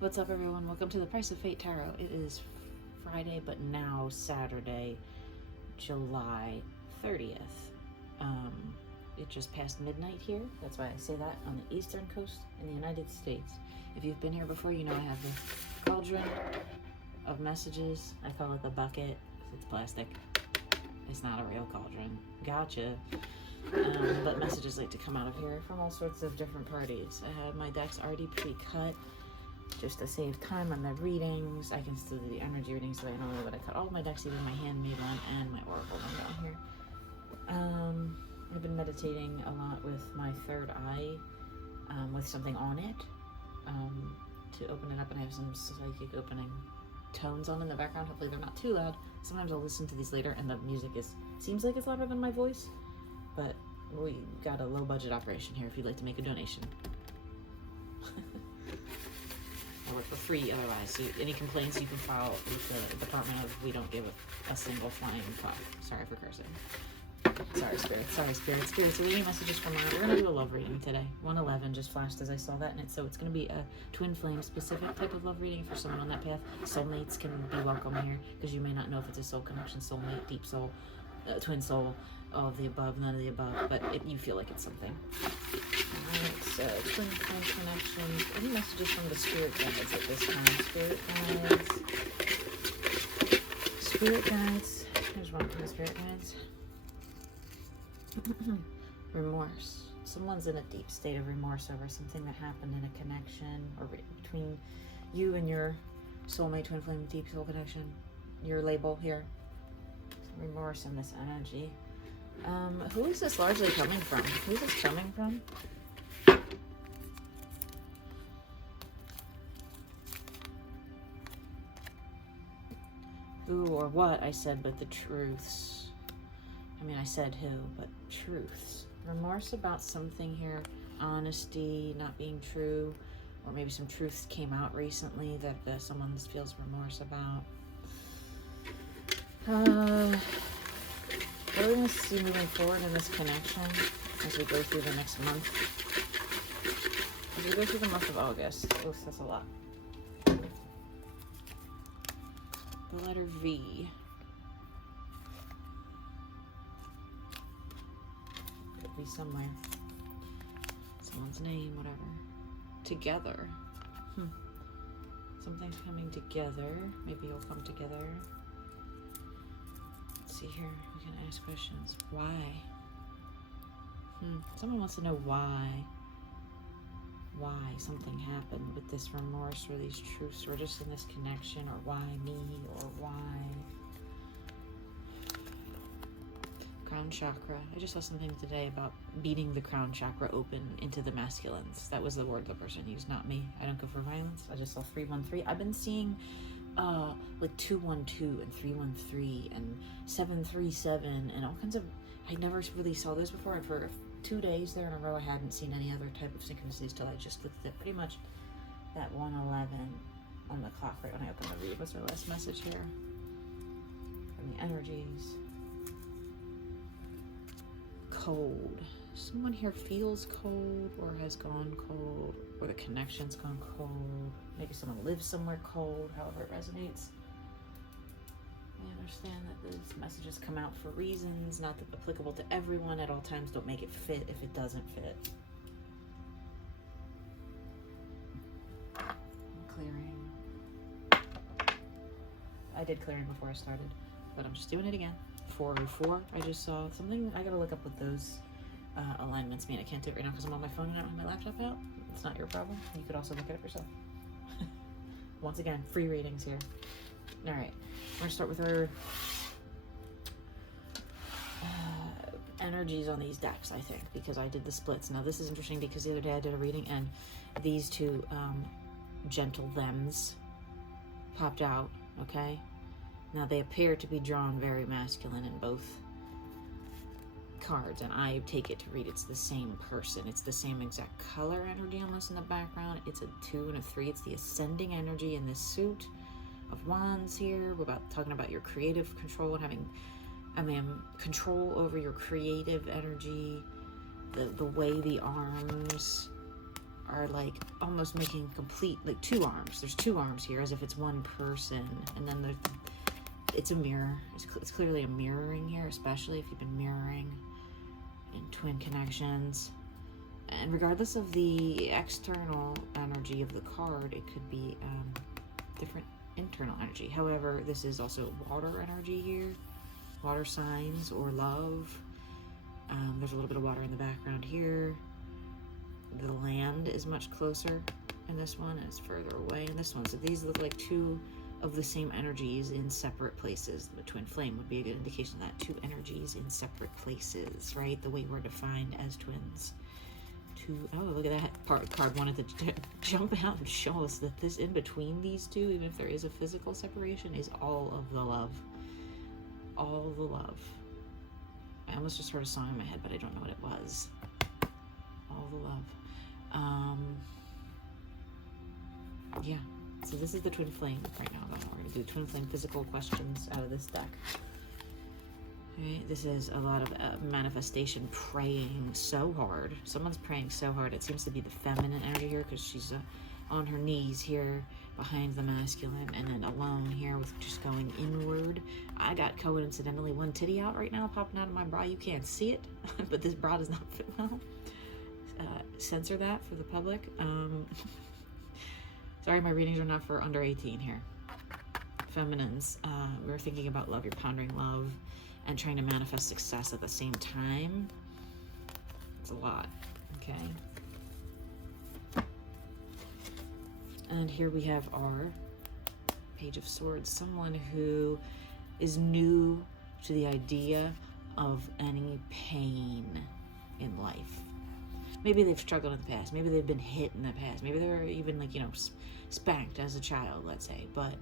What's up, everyone? Welcome to the Price of Fate Tarot. It is Friday, but now Saturday, July 30th. It just passed midnight here. That's why I say that, on the eastern coast in the United States. If you've been here before, you know I have the cauldron of messages. I call it the bucket. It's plastic. It's not a real cauldron. Gotcha. But messages like to come out of here from all sorts of different parties. I have my decks already pre-cut just to save time on the readings. I can still do the energy readings, so I know that I cut all of my decks, even my handmade one and my oracle one down here. I've been meditating a lot with my third eye, with something on it, to open it up, and I have some psychic opening tones on in the background. Hopefully they're not too loud. Sometimes I'll listen to these later and the music seems like it's louder than my voice, but we got a low budget operation here if you'd like to make a donation. I work for free otherwise. So any complaints you can file with the Department of We Don't Give a Single Flying Fuck. Sorry for cursing. Sorry, Spirit. So any messages from her? We're going to do a love reading today. 111 just flashed as I saw that, and so it's going to be a twin flame specific type of love reading for someone on that path. Soulmates can be welcome here, because you may not know if it's a soul connection, soulmate, deep soul, twin soul, all of the above, none of the above, but you feel like it's something. Alright, so twin flame connections. Any messages from the spirit guides at this time? Spirit guides. There's one from the spirit guides. Remorse. Someone's in a deep state of remorse over something that happened in a connection, or between you and your soulmate, twin flame, deep soul connection. Your label here. Some remorse in this energy. Who is this largely coming from? Who's this coming from? Who or what, I said, but the truths. I mean, I said who, but truths. Remorse about something here. Honesty, not being true. Or maybe some truths came out recently that someone feels remorse about. What are we going to see moving forward in this connection as we go through the next month? As we go through the month of August. Oh, that's a lot. The letter V. Could be somewhere. Someone's name, whatever. Together. Something's coming together. Maybe you'll come together. See here, we can ask questions. Why? Someone wants to know why something happened with this remorse or these truths, or just in this connection, or why me, or why. Crown chakra. I just saw something today about beating the crown chakra open into the masculines. That was the word the person used, not me. I don't go for violence. I just saw 313. I've been seeing like 212 and 313 and 737 and all kinds of, I never really saw those before, and for 2 days there in a row I hadn't seen any other type of synchronicities till I just looked at pretty much that 111 on the clock right when I opened the read. What's our last message here from the energies? Cold. Someone here feels cold or has gone cold, or the connection's gone cold. Maybe someone lives somewhere cold, however it resonates. I understand that these messages come out for reasons, not applicable to everyone at all times. Don't make it fit if it doesn't fit. I'm clearing. I did clearing before I started, but I'm just doing it again. 404. I just saw something. I gotta look up what those alignments mean. I can't do it right now because I'm on my phone and I don't have my laptop out. It's not your problem. You could also look it up yourself. Once again, free readings here. All right, we're gonna start with our energies on these decks, I think, because I did the splits. Now this is interesting because the other day I did a reading and these two gentle thems popped out. Okay, now they appear to be drawn very masculine in both cards, and I take it to read it's the same person. It's the same exact color energy almost in the background. It's a 2 and a 3. It's the ascending energy in this suit of wands here. We're talking about your creative control and having, control over your creative energy, the way the arms are like almost making complete, like two arms. There's two arms here as if it's one person, and then it's a mirror. It's clearly a mirroring here, especially if you've been mirroring in twin connections. And regardless of the external energy of the card, it could be different internal energy. However, this is also water energy here, water signs or love. There's a little bit of water in the background here. The land is much closer in this one, and it's further away in this one. So these look like two of the same energies in separate places. The twin flame would be a good indication of that. Two energies in separate places, right? The way we're defined as twins. Oh, look at that card wanted to jump out and show us that this in between these two, even if there is a physical separation, is all of the love. All the love. I almost just heard a song in my head, but I don't know what it was. All the love. Yeah, so this is the twin flame right now. We're going to do twin flame physical questions out of this deck. Okay, this is a lot of manifestation, praying so hard. Someone's praying so hard. It seems to be the feminine energy here, because she's on her knees here behind the masculine, and then alone here with just going inward. I got coincidentally one titty out right now, popping out of my bra. You can't see it, but this bra does not fit well. Censor that for the public. Sorry, my readings are not for under 18 here. Feminines, we're thinking about love. You're pondering love and trying to manifest success at the same time. It's a lot, okay? And here we have our Page of Swords, someone who is new to the idea of any pain in life. Maybe they've struggled in the past. Maybe they've been hit in the past. Maybe they were even, like, you know, spanked as a child, let's say. But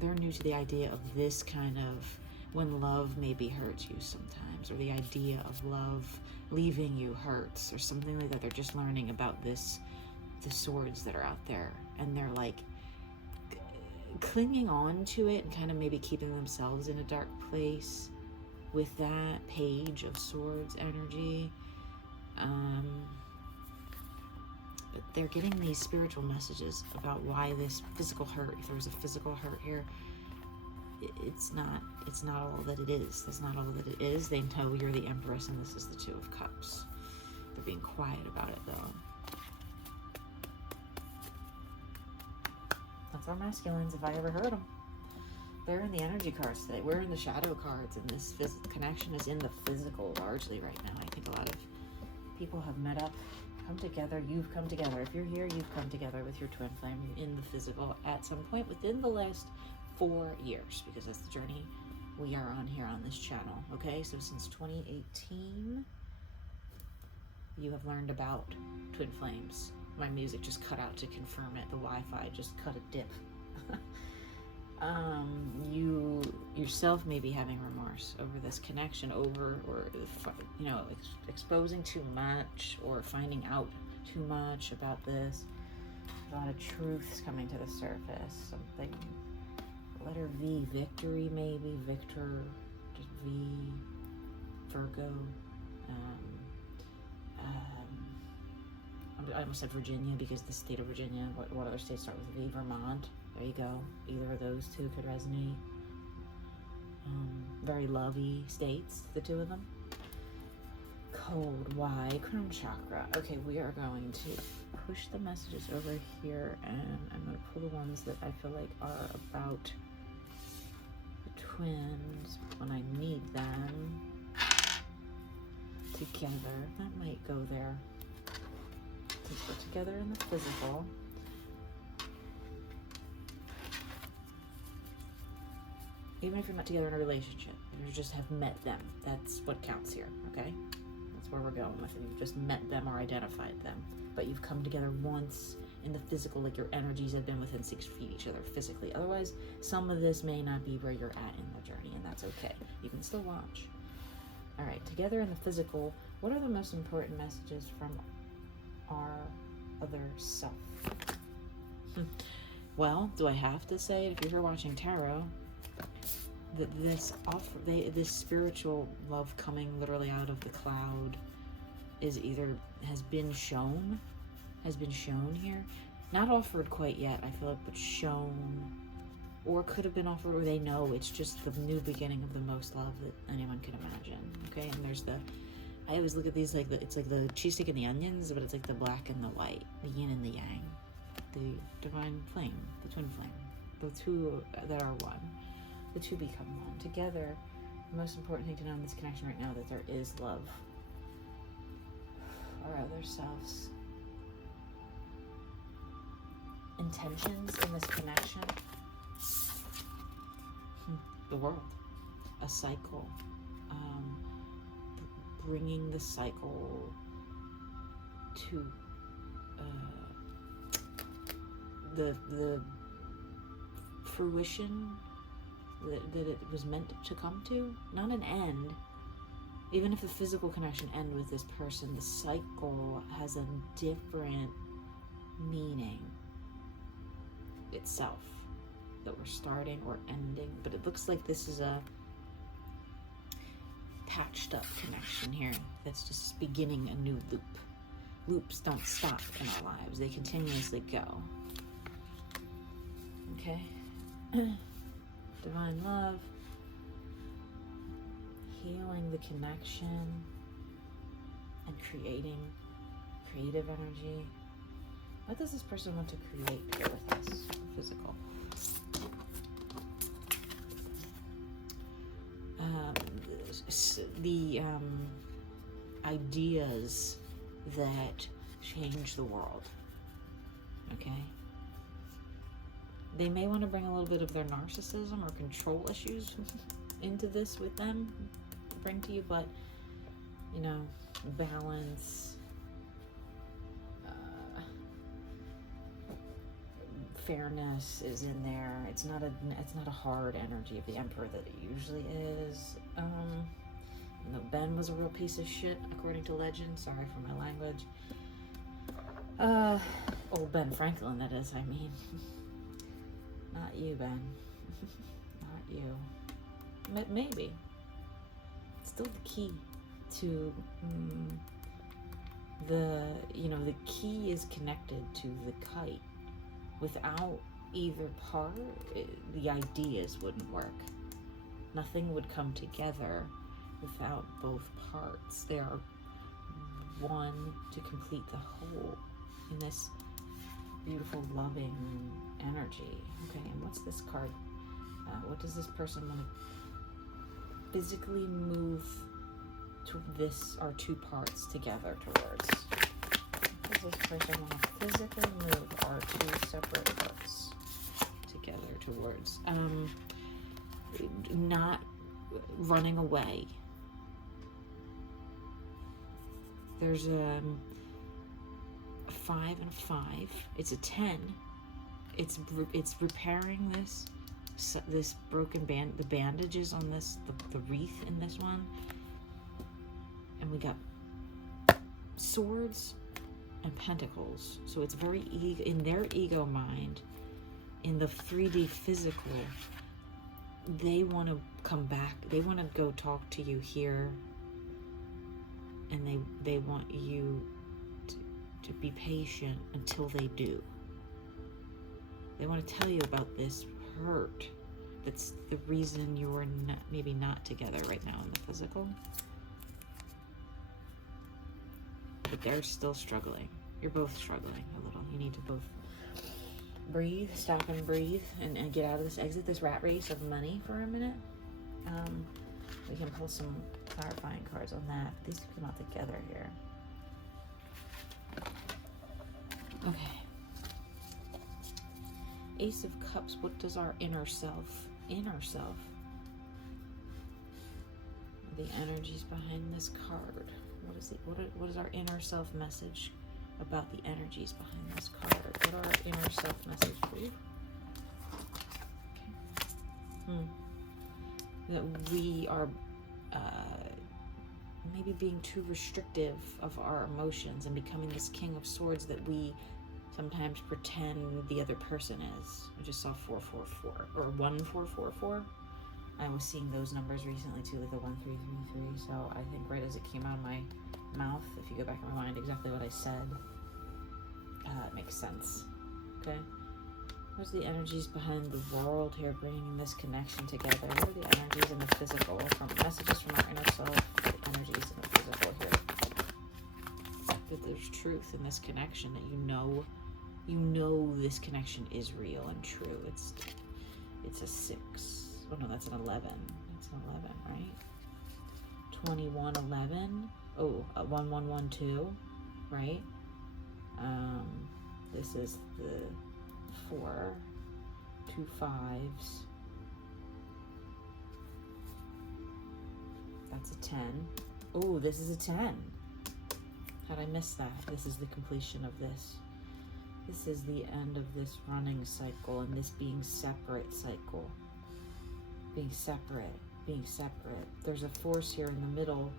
they're new to the idea of this kind of when love maybe hurts you sometimes, or the idea of love leaving you hurts, or something like that. They're just learning about the swords that are out there, and they're like clinging on to it and kind of maybe keeping themselves in a dark place with that Page of Swords energy. But they're getting these spiritual messages about why this physical hurt, if there was a physical hurt here, it's not all that it is. That's not all that it is. They know you're the Empress, and this is the Two of Cups. They're being quiet about it, though. That's our masculines, if I ever heard them. They're in the energy cards today. We're in the shadow cards, and this connection is in the physical largely right now. I think a lot of people have met up, come together. You've come together. If you're here, you've come together with your twin flame. You're in the physical at some point within the last 4 years, because that's the journey we are on here on this channel. Okay, so since 2018, you have learned about twin flames. My music just cut out to confirm it. The Wi-Fi just cut a dip. You yourself may be having remorse over this connection, or you know, exposing too much, or finding out too much about this. A lot of truths coming to the surface. Something. Letter V, victory maybe. Victor, just V. Virgo. I almost said Virginia because the state of Virginia. What other states start with V? Vermont. There you go. Either of those two could resonate. Very lovey states, the two of them. Cold, Y, crown chakra. Okay, we are going to push the messages over here, and I'm going to pull the ones that I feel like are about the twins when I need them together. That might go there. Since we're together in the physical. Even if you're not together in a relationship, you just have met them. That's what counts here, okay? That's where we're going with it. You've just met them or identified them. But you've come together once in the physical, like your energies have been within 6 feet of each other physically. Otherwise, some of this may not be where you're at in the journey, and that's okay. You can still watch. All right, together in the physical, what are the most important messages from our other self? Well, do I have to say it? If you're watching tarot, that this spiritual love coming literally out of the cloud is either has been shown has been shown here. Not offered quite yet, I feel like, but shown, or could have been offered, or they know it's just the new beginning of the most love that anyone can imagine. Okay, and there's the, I always look at these like it's like the cheesesteak and the onions, but it's like the black and the white, the yin and the yang, the divine flame, the twin flame, the two that are one, the two become one together. The most important thing to know in this connection right now, that there is love. Our other selves. Intentions in this connection. The world. A cycle. Bringing the cycle to the fruition that it was meant to come to. Not an end. Even if the physical connection ends with this person, the cycle has a different meaning itself that we're starting or ending. But it looks like this is a patched up connection here that's just beginning a new loop. Loops don't stop in our lives. They continuously go. Okay? Divine love. Healing the connection and creating creative energy. What does this person want to create here with us? Physical. The ideas that change the world. Okay? They may want to bring a little bit of their narcissism or control issues into this with them, bring to you, but you know, balance, fairness is in there. It's not a hard energy of the Emperor that it usually is. No, Ben was a real piece of shit according to legend. Sorry for my language. Old Ben Franklin, that is. I mean, not you, Ben. Not you. But maybe. Still the key to the key is connected to the kite. Without either part, the ideas wouldn't work. Nothing would come together without both parts. They are one to complete the whole in this beautiful, loving energy. Okay, and what's this card? What does this person want to physically move to this, our two parts together towards? What does this person want to physically move our two separate parts together towards? Not running away. There's a 5 and 5. It's a 10. It's repairing this broken the bandages on this, the wreath in this one. And we got swords and pentacles. So it's very in their ego mind, in the 3D physical, they want to come back. They want to go talk to you here. And they want you to be patient until they do. They want to tell you about this hurt. That's the reason you're maybe not together right now in the physical. But they're still struggling. You're both struggling a little. You need to both breathe, stop and breathe, and get out of this, exit this rat race of money for a minute. We can pull some clarifying cards on that. These two come out together here. Okay. Ace of Cups. What does our inner self, the energies behind this card? What is our inner self message about the energies behind this card? What are our inner self message for you? Okay. That we are maybe being too restrictive of our emotions and becoming this King of Swords that we sometimes pretend the other person is. I just saw 444 or 1444. I was seeing those numbers recently too, like the 1333. So I think right as it came out of my mouth, if you go back and rewind exactly what I said, That makes sense. Okay. What's the energies behind the world here, bringing this connection together? What are the energies in the physical? From messages from our inner self, the energies in the physical here. That there's truth in this connection, that you know this connection is real and true. It's a 6. Oh no, that's an 11. That's an 11, right? 2111. Oh, 1112, right? This is the 4, 2 5s. That's a 10. Oh, this is a 10. How'd I miss that? This is the completion of this. This is the end of this running cycle and this being separate cycle. Being separate. There's a force here in the middle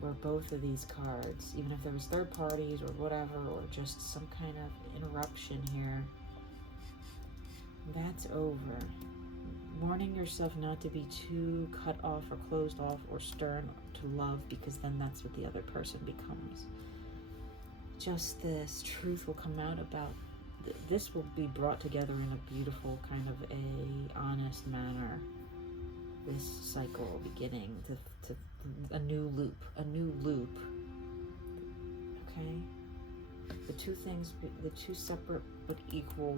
where both of these cards, even if there was third parties or whatever, or just some kind of interruption here, that's over. Warning yourself not to be too cut off or closed off or stern to love, because then that's what the other person becomes. Just this truth will come out about this will be brought together in a beautiful kind of a honest manner. This cycle beginning to a new loop. Okay. The two separate but equal,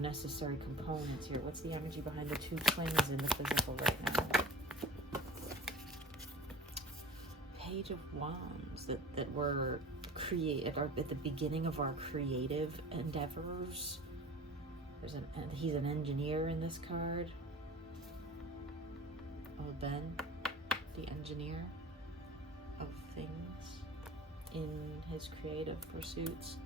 necessary components here. What's the energy behind the 2 twins in the physical right now? Page of Wands that were at the beginning of our creative endeavors. He's an engineer in this card. Oh, Ben, the engineer of things in his creative pursuits.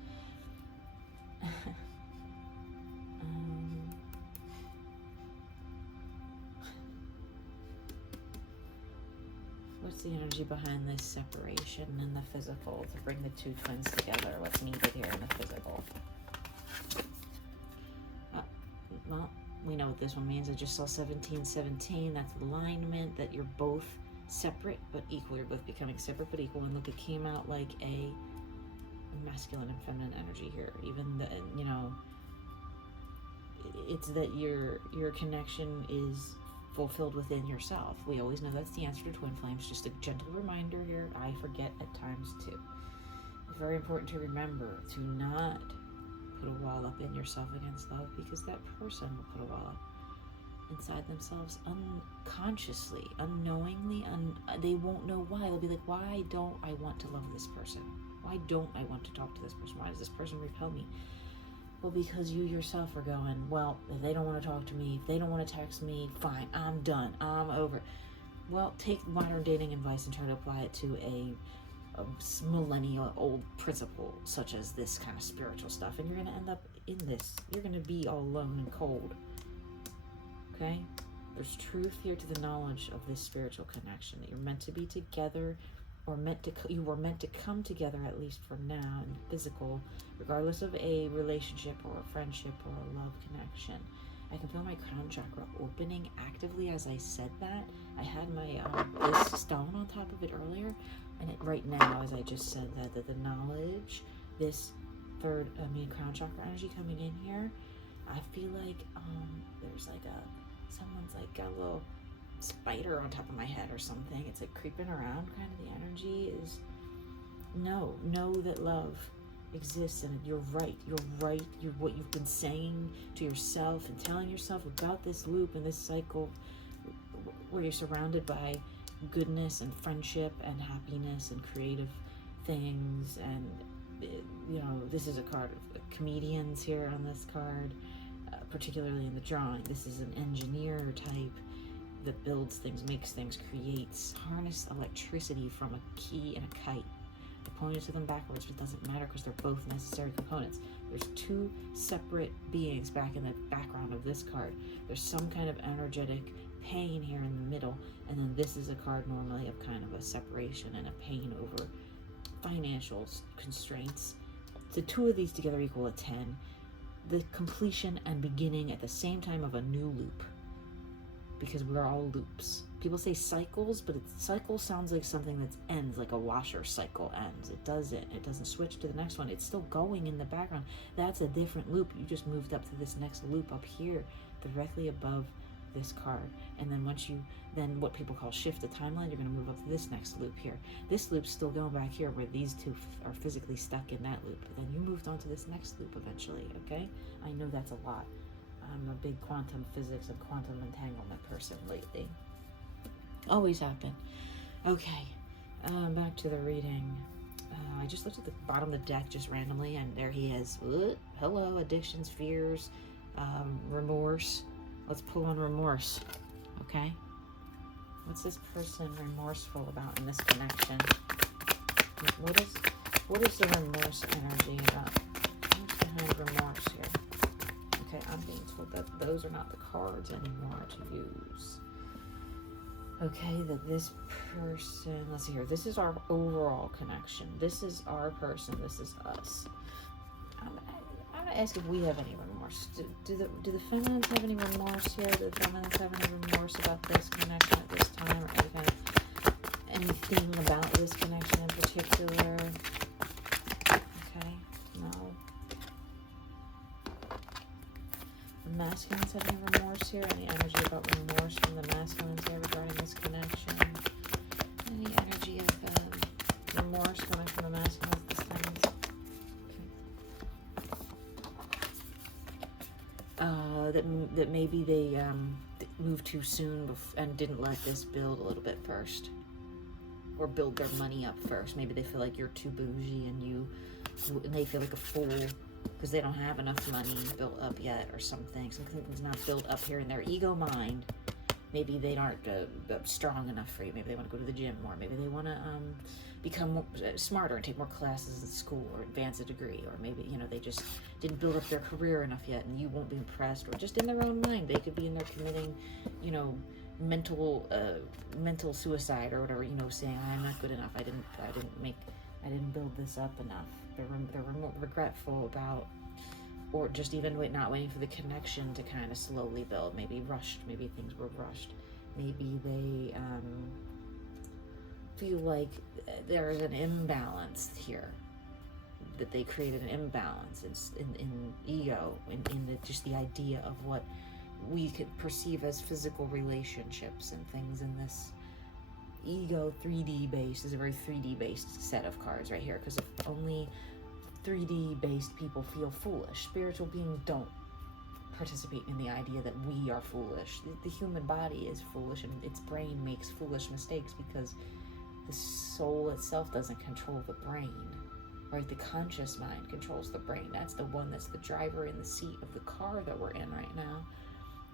What's the energy behind this separation in the physical to bring the 2 twins together? What's needed here in the physical? Well, we know what this one means. I just saw 1717. That's alignment, that you're both separate but equal. You're both becoming separate but equal. And look, it came out like a masculine and feminine energy here. Even the, it's that your connection is fulfilled within yourself. We always know that's the answer to twin flames. Just a gentle reminder here. I forget at times too. It's very important to remember to not put a wall up in yourself against love, because that person will put a wall up inside themselves unconsciously, unknowingly. They won't know why. They'll be like, why don't I want to love this person? Why don't I want to talk to this person? Why does this person repel me? Well, because you yourself are going, well, if they don't want to talk to me, if they don't want to text me, fine, I'm done, I'm over. Well, take modern dating advice and try to apply it to a millennial old principle such as this kind of spiritual stuff, and you're going to end up in this. You're going to be all alone and cold. Okay? There's truth here to the knowledge of this spiritual connection, that you're meant to be together, or you were meant to come together, at least for now, in physical, regardless of a relationship or a friendship or a love connection. I can feel my crown chakra opening actively as I said that. I had my this stone on top of it earlier, and right now, as I just said that the knowledge, this crown chakra energy coming in here, I feel like there's like someone's like got a little spider on top of my head or something. It's like creeping around. Kind of the energy is know that love exists, and you're right. You're what you've been saying to yourself and telling yourself about this loop and this cycle where you're surrounded by goodness and friendship and happiness and creative things. And this is a card of comedians here on this card, particularly in the drawing. This is an engineer type that builds things, makes things, creates, harness electricity from a key and a kite. I pointed to them backwards, but it doesn't matter because they're both necessary components. There's 2 separate beings back in the background of this card. There's some kind of energetic pain here in the middle, and then this is a card normally of kind of a separation and a pain over financial constraints. The 2 of these together equal a 10. The completion and beginning at the same time of a new loop. because we're all loops. People say cycles, but cycle sounds like something that ends, like a washer cycle ends. It doesn't. It doesn't switch to the next one. It's still going in the background. That's a different loop. You just moved up to this next loop up here, directly above this card. And then once you, then what people call shift the timeline, you're going to move up to this next loop here. This loop's still going back here where these two are physically stuck in that loop. But then you moved on to this next loop eventually, okay? I know that's a lot. I'm a big quantum physics and quantum entanglement person lately. Always have been. Okay, back to the reading. I just looked at the bottom of the deck just randomly, and there he is. Hello, addictions, fears, remorse. Let's pull on remorse, okay? What's this person remorseful about in this connection? What is the remorse energy about? What's behind remorse here? Okay, I'm being told that those are not the cards anymore to use. Okay, that this person, let's see here, this is our overall connection. This is our person, this is us. I'm gonna ask if we have any remorse. Do the feminines have any remorse here? Do the feminines have any remorse about this connection at this time, or any kind of anything about this connection in particular? Okay, no. The masculines have any remorse here? Any energy about remorse from the masculines here regarding this connection? Any energy of remorse coming from the masculines this time? That maybe they moved too soon and didn't let this build a little bit first, or build their money up first. Maybe they feel like you're too bougie and they feel like a fool because they don't have enough money built up yet, or something's not built up here in their ego mind. Maybe they aren't strong enough for you. Maybe they want to go to the gym more. Maybe they want to become smarter and take more classes at school or advance a degree. Or maybe, they just didn't build up their career enough yet and you won't be impressed. Or just in their own mind, they could be in there committing, mental suicide or whatever, saying, I'm not good enough. I didn't build this up enough. They're regretful about, or just even not waiting for the connection to kind of slowly build. Maybe rushed. Maybe things were rushed. Maybe they feel like there is an imbalance here. That they created an imbalance in ego, in just the idea of what we could perceive as physical relationships and things in this ego 3D based. Is a very 3D based set of cards right here, because if only 3D based people feel foolish, spiritual beings don't participate in the idea that we are foolish. The human body is foolish, and its brain makes foolish mistakes because the soul itself doesn't control the brain, right? The conscious mind controls the brain. That's the one that's the driver in the seat of the car that we're in right now.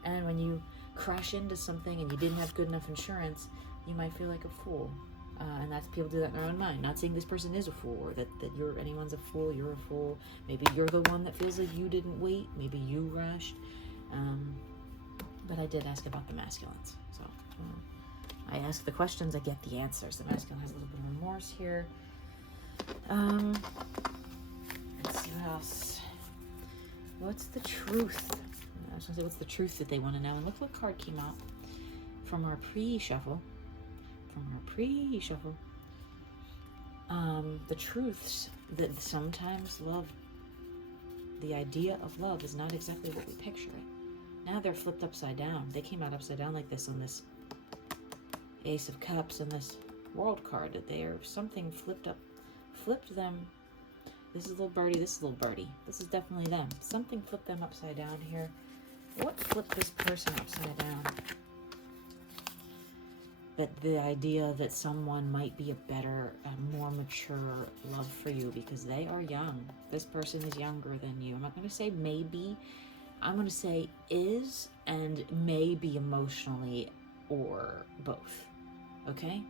And when you crash into something and you didn't have good enough insurance, you might feel like a fool. And that's, people do that in their own mind. Not saying this person is a fool, or that anyone's a fool, you're a fool. Maybe you're the one that feels like you didn't wait. Maybe you rushed. But I did ask about the masculines. So I ask the questions, I get the answers. The masculine has a little bit of remorse here. Let's see what else. What's the truth? I was going to say, what's the truth that they want to know? And look what card came out from our pre-shuffle. The truths that sometimes love, the idea of love is not exactly what we picture it. Now they're flipped upside down. They came out upside down like this on this Ace of Cups and this World card, that they are something flipped them. This is little birdie, this is little birdie. This is definitely them. Something flipped them upside down here. What flipped this person upside down? That the idea that someone might be a better, more mature love for you because they are young. This person is younger than you. I'm not going to say maybe. I'm going to say is and may be emotionally or both. Okay?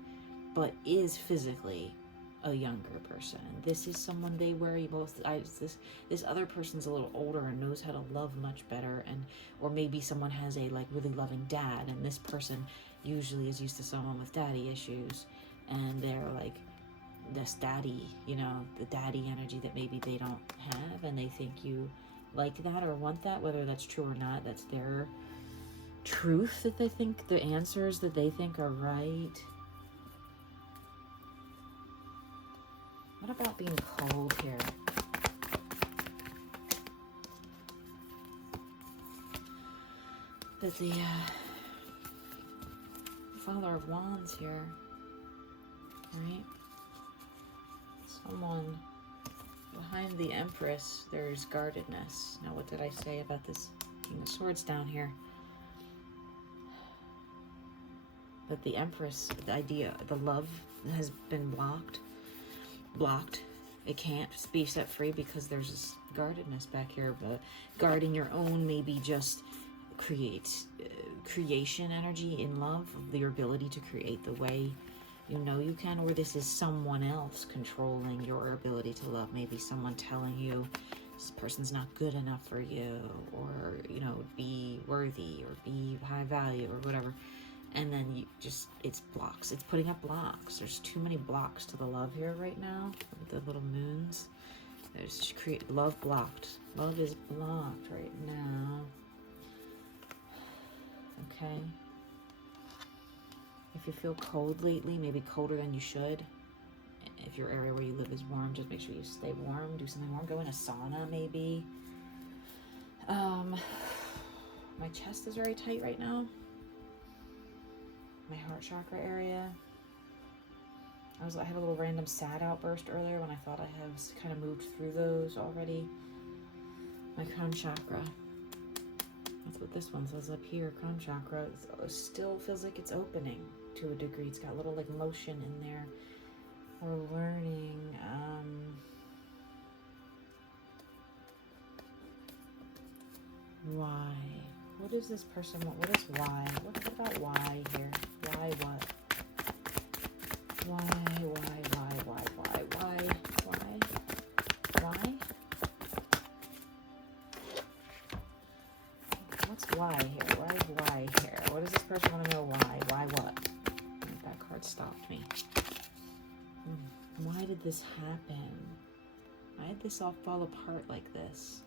But is physically a younger person. And this is someone they worry most. This other person's a little older and knows how to love much better, or maybe someone has a really loving dad, and this person usually is used to someone with daddy issues, and they're like this daddy, the daddy energy that maybe they don't have, and they think you like that or want that. Whether that's true or not, that's their truth that they think, the answers that they think are right. What about being cold here? That the Father of Wands here, right? Someone behind the Empress, there's guardedness. Now, what did I say about this King of Swords down here? But the Empress, the idea, the love has been blocked. It can't be set free because there's this guardedness back here. But guarding your own maybe just creates creation energy in love, your ability to create the way you know you can, or this is someone else controlling your ability to love. Maybe someone telling you this person's not good enough for you, or, you know, be worthy or be high value or whatever. And then you just, it's blocks. It's putting up blocks. There's too many blocks to the love here right now. The little moons. There's love blocked. Love is blocked right now. Okay. If you feel cold lately, maybe colder than you should. If your area where you live is warm, just make sure you stay warm. Do something warm. Go in a sauna, maybe. My chest is very tight right now. My heart chakra area. I had a little random sad outburst earlier when I thought I have kind of moved through those already. My crown chakra. That's what this one says up here. Crown chakra still feels like it's opening to a degree. It's got a little like motion in there. We're learning. Why? What does this person want? What is why? What about why here? Why what? Why? What's why here? Why here? What does this person want to know why? Why what? That card stopped me. Why did this happen? Why did this all fall apart like this?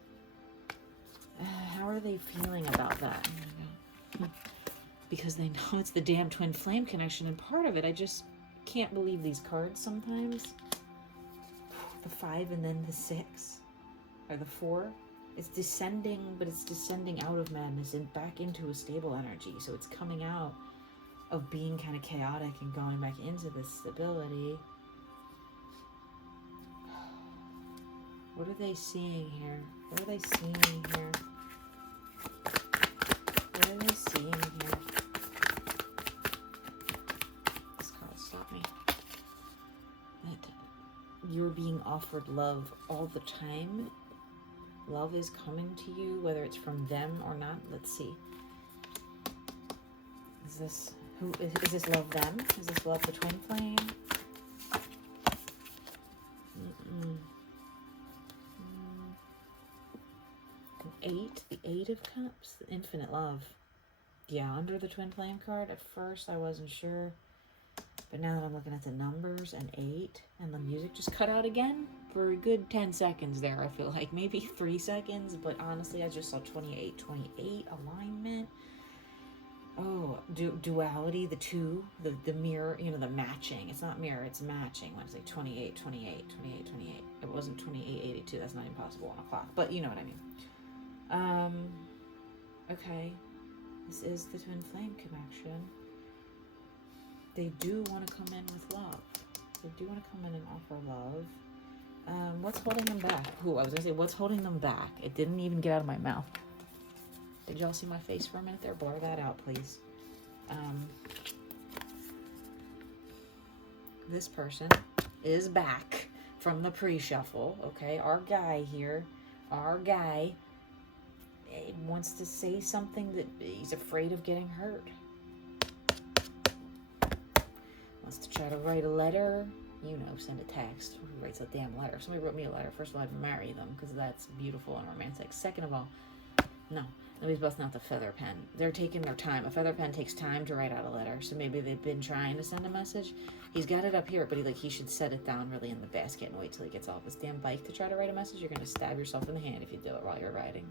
How are they feeling about that? Because they know it's the damn twin flame connection, and part of it, I just can't believe these cards sometimes. The 5 and then the 6, or the 4. It's descending, but it's descending out of madness and back into a stable energy. So it's coming out of being kind of chaotic and going back into this stability. What are they seeing here? What are they seeing here? What are they seeing here? This card stopped me. That you're being offered love all the time. Love is coming to you, whether it's from them or not. Let's see. Is this love them? Is this love the twin flame? 8, the 8 of Cups, the infinite love. Yeah, under the twin flame card, at first I wasn't sure. But now that I'm looking at the numbers and 8, and the music just cut out again for a good 10 seconds there, I feel like. Maybe 3 seconds, but honestly, I just saw 28. 28, alignment. Oh, duality, the 2, the mirror, you know, the matching. It's not mirror, it's matching. When I say 28, 28, 28, 28. It wasn't 28, 82. That's not impossible on a clock, but you know what I mean. Okay. This is the twin flame connection. They do want to come in with love. They do want to come in and offer love. What's holding them back? I was going to say, what's holding them back? It didn't even get out of my mouth. Did y'all see my face for a minute there? Blur that out, please. This person is back from the pre-shuffle, okay? Our guy here, wants to say something that he's afraid of getting hurt. Wants to try to write a letter, you know, send a text. Who writes a damn letter? Somebody wrote me a letter. First of all, I'd marry them because that's beautiful and romantic. Second of all, no, nobody's busting out the feather pen. They're taking their time. A feather pen takes time to write out a letter, so maybe they've been trying to send a message. He's got it up here, but he should set it down really in the basket and wait till he gets off his damn bike to try to write a message. You're going to stab yourself in the hand if you do it while you're riding.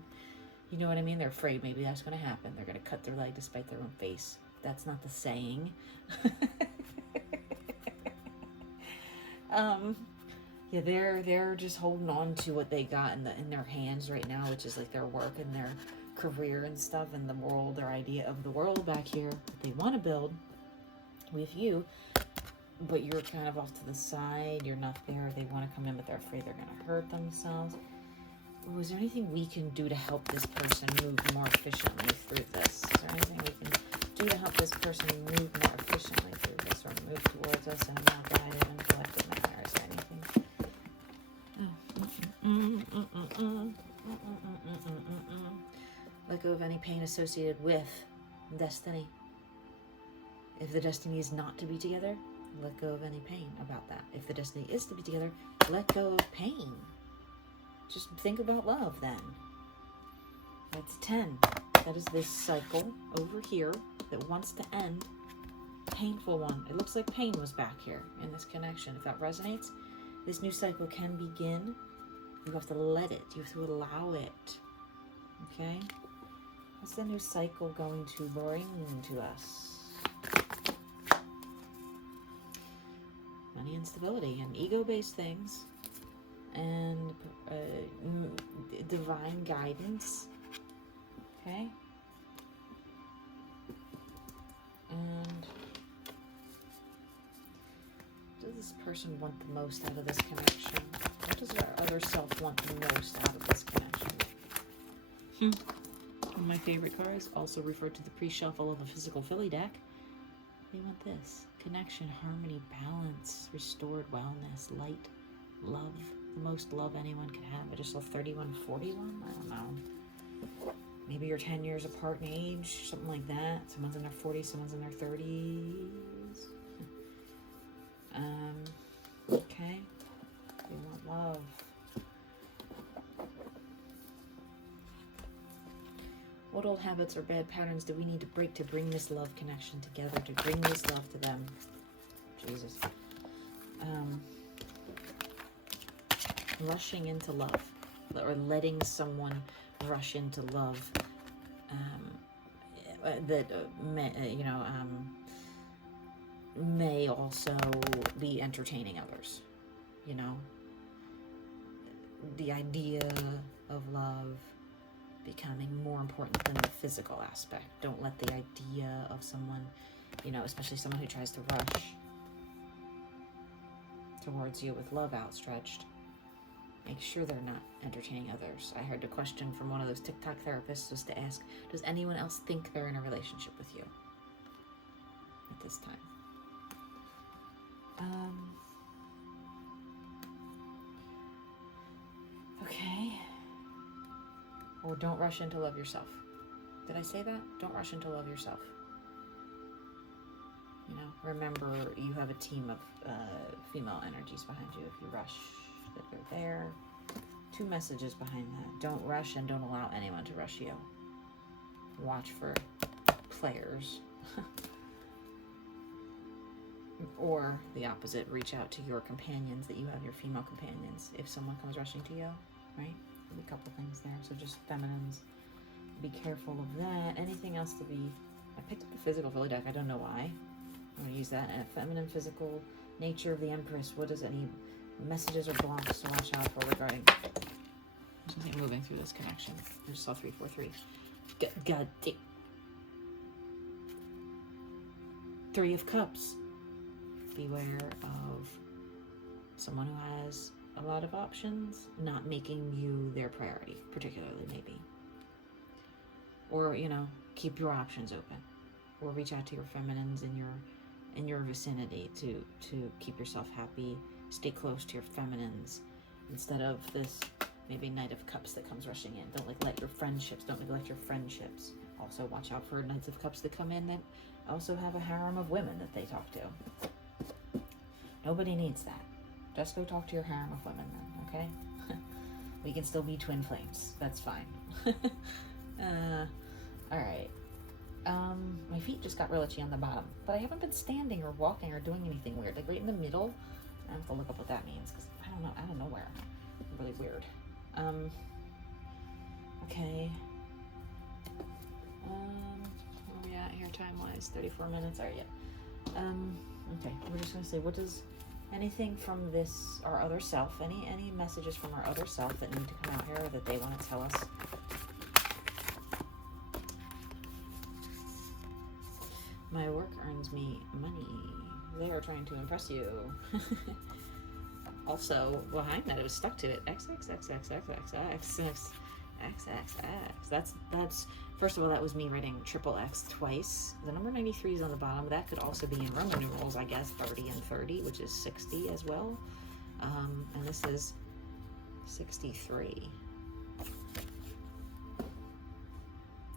You know what I mean? They're afraid maybe that's going to happen. They're going to cut their leg to spite their own face. That's not the saying. Yeah, they're just holding on to what they got in their hands right now, which is like their work and their career and stuff, and the world, their idea of the world back here that they want to build with you. But you're kind of off to the side. You're not there. They want to come in, but they're afraid they're going to hurt themselves. Oh, is there anything we can do to help this person move more efficiently through this? Is there anything we can do to help this person move more efficiently through this, or move towards us in a more guided and collected manner? Is there anything? Let go of any pain associated with destiny. If the destiny is not to be together, let go of any pain about that. If the destiny is to be together, let go of pain. Just think about love then. That's 10. That is this cycle over here that wants to end. Painful one. It looks like pain was back here in this connection. If that resonates, this new cycle can begin. You have to let it. You have to allow it. Okay? What's the new cycle going to bring to us? Money and stability and ego-based things. And divine guidance. Okay? And what does this person want the most out of this connection? What does our other self want the most out of this connection? One of my favorite cards, also referred to the pre-shuffle of the physical Philly deck. They want this. Connection, harmony, balance, restored wellness, light, love. The most love anyone can have. I just love 3141. I don't know. Maybe you're 10 years apart in age, something like that. Someone's in their 40s, someone's in their 30s. Okay. They want love. What old habits or bad patterns do we need to break to bring this love connection together, to bring this love to them? Jesus. Rushing into love, or letting someone rush into love, that may also be entertaining others. You know, the idea of love becoming more important than the physical aspect. Don't let the idea of someone, especially someone who tries to rush towards you with love outstretched, make sure they're not entertaining others. I heard a question from one of those TikTok therapists was to ask, does anyone else think they're in a relationship with you at this time? Okay. Or don't rush into love yourself. Did I say that? Don't rush into love yourself. Remember you have a team of female energies behind you. If you rush, that they're there. 2 messages behind that. Don't rush and don't allow anyone to rush you. Watch for players. Or the opposite, reach out to your companions that you have, your female companions, if someone comes rushing to you, right? There's a couple things there. So just feminines, be careful of that. Anything else to be... I picked up the physical Philly deck. I don't know why. I'm going to use that. And feminine, physical, nature of the Empress. What is any messages or blocks to watch out for regarding... There's something moving through this connection. I just saw 343. God damn. 3 of Cups. Beware of someone who has a lot of options not making you their priority, particularly maybe. Or, keep your options open. Or reach out to your feminines in your vicinity to keep yourself happy. Stay close to your feminines instead of this maybe Knight of Cups that comes rushing in. Don't neglect your friendships. Also watch out for Knights of Cups that come in that also have a harem of women that they talk to. Nobody needs that. Just go talk to your harem of women then, okay? We can still be twin flames. That's fine. Alright. My feet just got real itchy on the bottom. But I haven't been standing or walking or doing anything weird. Like right in the middle. I have to look up what that means because I don't know where. Really weird. Okay. time-wise? 34 minutes. All right, yeah. Okay, we're just gonna say, what does anything from this, our other self, any messages from our other self that need to come out here or that they want to tell us? My work earns me money. They are trying to impress you. Also, behind that, it was stuck to it. XXXXXXXXXXXX. That's first of all, that was me writing triple X twice. The number 93 is on the bottom. That could also be in Roman numerals, I guess, 30 and 30, which is 60 as well. And this is 63.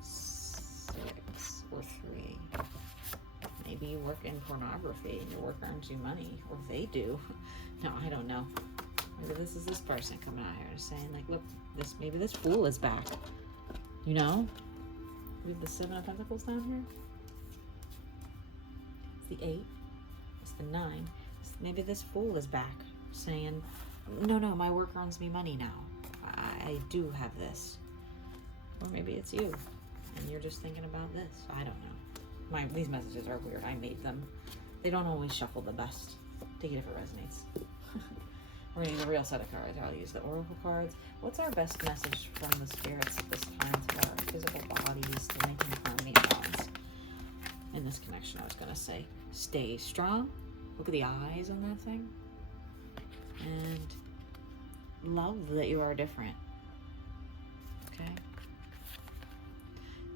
6 or 3. Maybe you work in pornography and your work earns you money, or they do. No, I don't know. Maybe this is this person coming out here saying, like, look, maybe this fool is back. You know? We have the 7 of Pentacles down here. It's the 8. It's the 9. Maybe this fool is back saying, no, my work earns me money now. I do have this. Or maybe it's you and you're just thinking about this. I don't know. These messages are weird. I made them. They don't always shuffle the best. Take it if it resonates. We're going to use a real set of cards. I'll use the Oracle cards. What's our best message from the spirits this time to our physical bodies, to making harmony and balance? In this connection, I was going to say, stay strong. Look at the eyes on that thing. And love that you are different. Okay?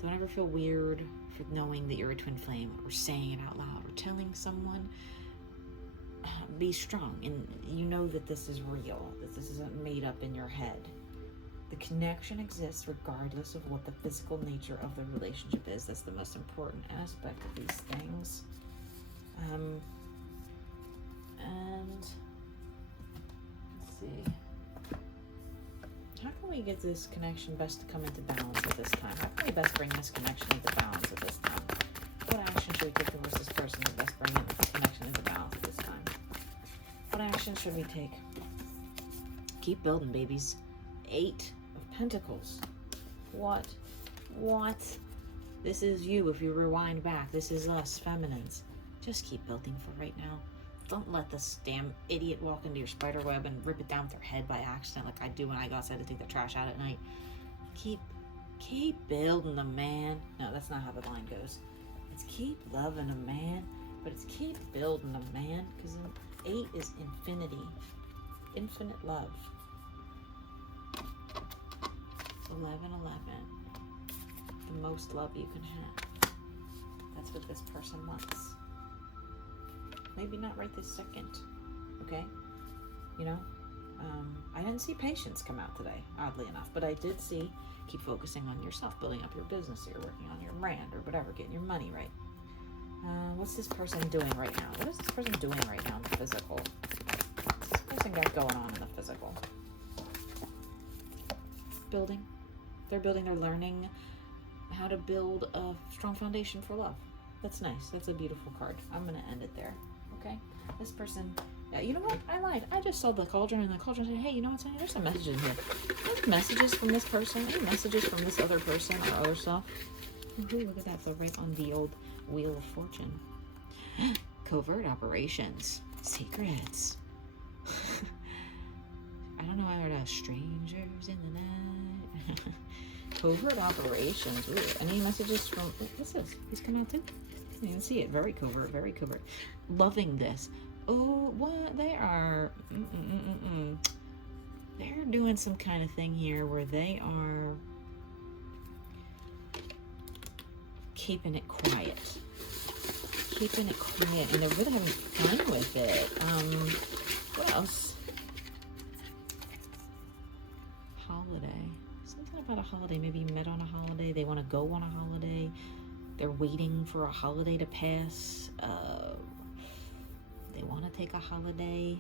Don't ever feel weird for knowing that you're a twin flame, or saying it out loud, or telling someone. Be strong, and you know that this is real, that this isn't made up in your head. The connection exists regardless of what the physical nature of the relationship is. That's the most important aspect of these things. And let's see. How can we get this connection best to come into balance at this time? How can we best bring this connection into balance at this time? What action should we take towards this person to best bring this connection into balance at this time? What action should we take? Keep building, babies. 8 of Pentacles. What? This is you if you rewind back. This is us, feminines. Just keep building for right now. Don't let this damn idiot walk into your spider web and rip it down with their head by accident like I do when I go outside to take the trash out at night. Keep building them, man. No, that's not how the line goes. It's keep loving them, man. But it's keep building them, man. Because 8 is infinity. Infinite love. 11. The most love you can have. That's what this person wants. Maybe not right this second. Okay? You know? I didn't see patience come out today, oddly enough. But I did see keep focusing on yourself, building up your business, or you're working on your brand, or whatever, getting your money right. What's this person doing right now? What is this person doing right now in the physical? What's this person got going on in the physical? Building. They're building, they're learning how to build a strong foundation for love. That's nice. That's a beautiful card. I'm going to end it there. Okay? This person, yeah, you know what? I lied. I just saw the cauldron, and the cauldron said, hey, you know what's in here? There's some messages in here. There's messages from this person. Any messages from this other person or other stuff? Ooh, look at that. They're right on the old Wheel of Fortune. Covert operations. Secrets. I don't know why they're strangers in the night. Covert operations. Ooh, any messages from... What's this? He's come out too? You can see it. Very covert. Very covert. Loving this. Oh, what? They are... They're doing some kind of thing here where they are... keeping it quiet. Keeping it quiet. And they're really having fun with it. What else? Holiday. Something about a holiday. Maybe you met on a holiday. They want to go on a holiday. They're waiting for a holiday to pass. They want to take a holiday.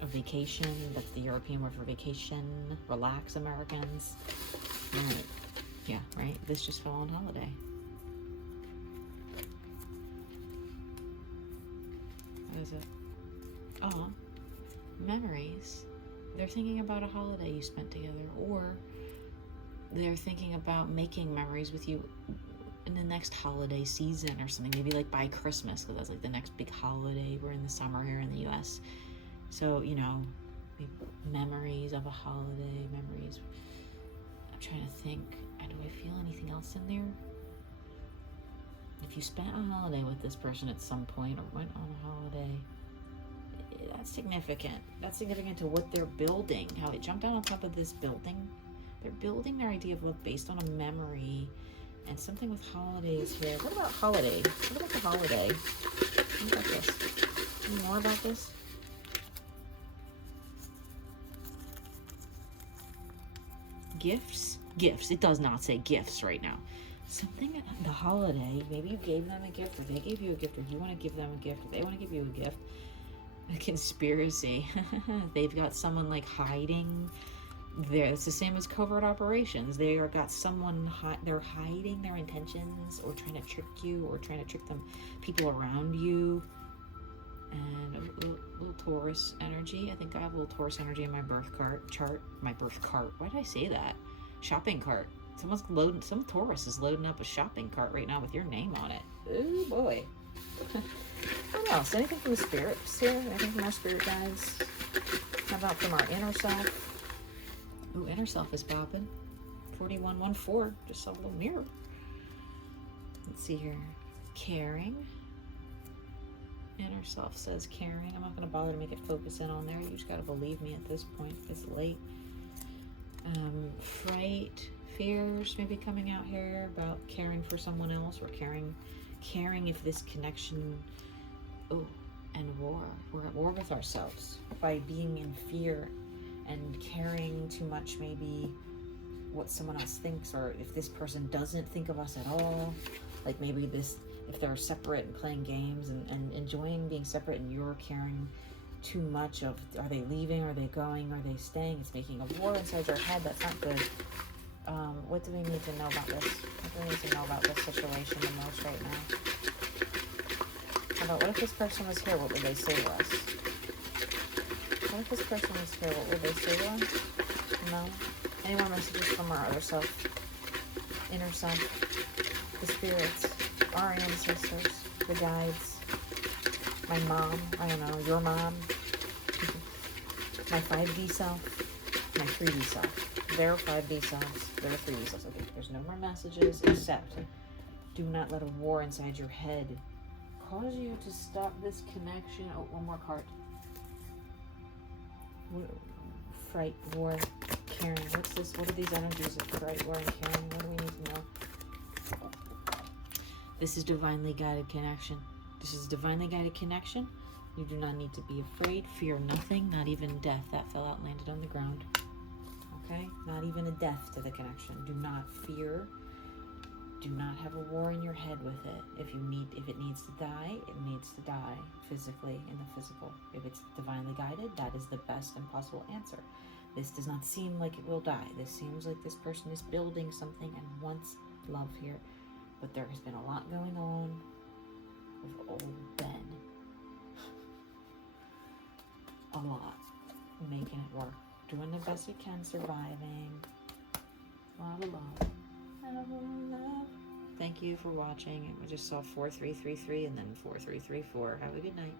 A vacation. That's the European word for vacation. Relax, Americans. Right. Yeah, right? This just fell on holiday. What is it? Oh, memories. They're thinking about a holiday you spent together, or they're thinking about making memories with you in the next holiday season or something, maybe like by Christmas, because that's like the next big holiday. We're in the summer here in the US. So, you know, maybe memories of a holiday, memories. I'm trying to think, do I feel anything else in there? If you spent a holiday with this person at some point or went on a holiday, that's significant. That's significant to what they're building, how it jumped out on top of this building. They're building their idea of love based on a memory and something with holidays here. What about holiday? What about the holiday? What about this? Any more about this? Gifts? Gifts. It does not say gifts right now. Something at the holiday, maybe you gave them a gift, or they gave you a gift, or you want to give them a gift, or they want to give you a gift. A conspiracy. They've got someone like hiding there. It's the same as covert operations. They are got someone they're hiding their intentions, or trying to trick you, or trying to trick them people around you. And a little Taurus energy. I think I have a little Taurus energy in my birth chart. My birth cart. Why did I say that? Shopping cart. Some Taurus is loading up a shopping cart right now with your name on it. Oh boy. What else? Anything from the spirits here? Anything from our spirit guides? How about from our inner self? Ooh, inner self is popping. 4114. Just saw a little mirror. Let's see here. Caring. Inner self says caring. I'm not going to bother to make it focus in on there. You just got to believe me at this point. It's late. Fright, fears maybe coming out here about caring for someone else, or caring if this connection. Oh, and war. We're at war with ourselves by being in fear and caring too much, maybe what someone else thinks, or if this person doesn't think of us at all. Like maybe if they're separate and playing games and enjoying being separate, and you're caring too much of, are they leaving, are they going, are they staying? It's making a war inside your head. That's not good. What do we need to know about this? What do we need to know about this situation the most right now? How about, what if this person was here? What would they say to us? What if this person was here? What would they say to us? No? Any more messages from our other self? Inner self? The spirits? Our ancestors? The guides? My mom? I don't know. Your mom? My 5D self? My 3D self? Their 5D selves? Their 3D selves. Okay, there's no more messages except do not let a war inside your head cause you to stop this connection. Oh, one more card. Fright, war, caring. What's this? What are these energies of fright, war, and caring? What do we need to know? This is divinely guided connection. This is divinely guided connection. You do not need to be afraid. Fear nothing, not even death. That fell out and landed on the ground. Okay? Not even a death to the connection. Do not fear. Do not have a war in your head with it. If it needs to die, it needs to die physically, in the physical. If it's divinely guided, that is the best and possible answer. This does not seem like it will die. This seems like this person is building something and wants love here. But there has been a lot going on with old Ben. A lot. Making it work. Doing the best you can, surviving. A lot of love. Love. Thank you for watching. I just saw 4333 and then 4334. Have a good night.